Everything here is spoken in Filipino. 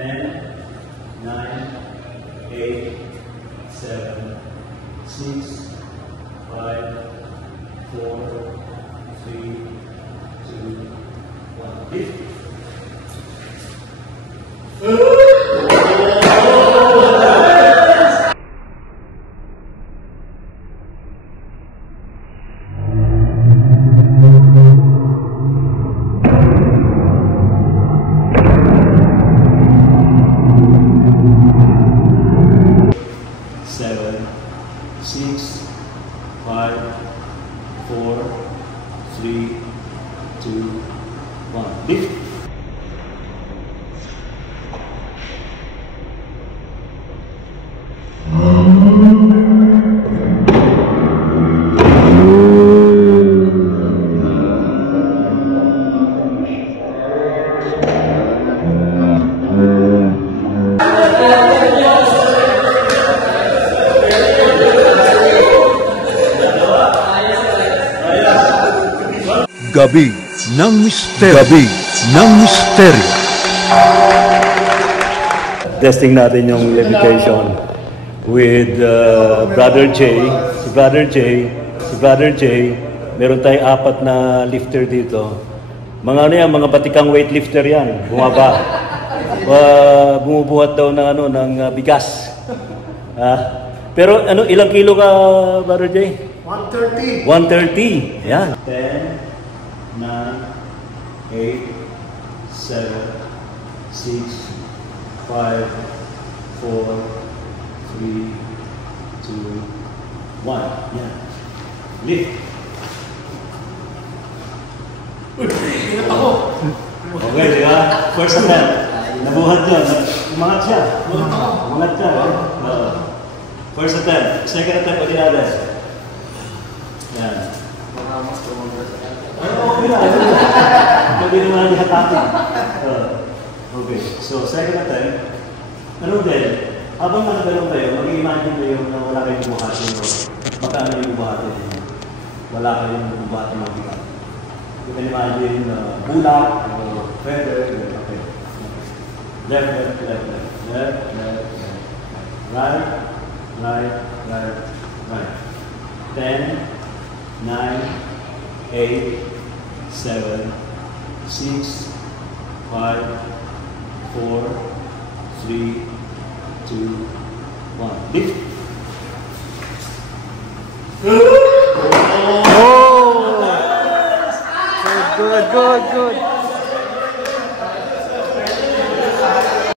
10, 9, 8, 7, 6, 5, 4, 3, 2, 1. Lift. 7, 6, 5, 4, 3, 2, 1. Lift. Gabi ng Misteryo. Gabi ng Misteryo. Testing natin yung levitation with Brother J. Si Brother J, meron tayong 4 na lifter dito. Mga ano yan, mga batikang weightlifter yan. Bumubuhat daw ng bigas. Pero ilang kilo ka, Brother J? 130. 130. Yan. 10, 9, 8, 7, 6, 5, 4, 3, 2, 1. Yan. Lift. Okay, di ba? First attempt. Nabuhat yan. Umangat siya. Umangat siya. First attempt. Second attempt, pati natin. Yan. Pwede naman ihatakin. Okay, so second attempt. Ano din, habang nakagalaw kayo, mag-i-imagine kayo na wala kayong buhatin. Magkano yung buhatin? Wala kayong buhatin ng bigat. You can imagine bulak or feather. Okay. Left, left, left, left. Left, left, left. Right, right, right, right. 10, 9, 8, 7, 6, 5, 4, 3, 2, 1. Lift.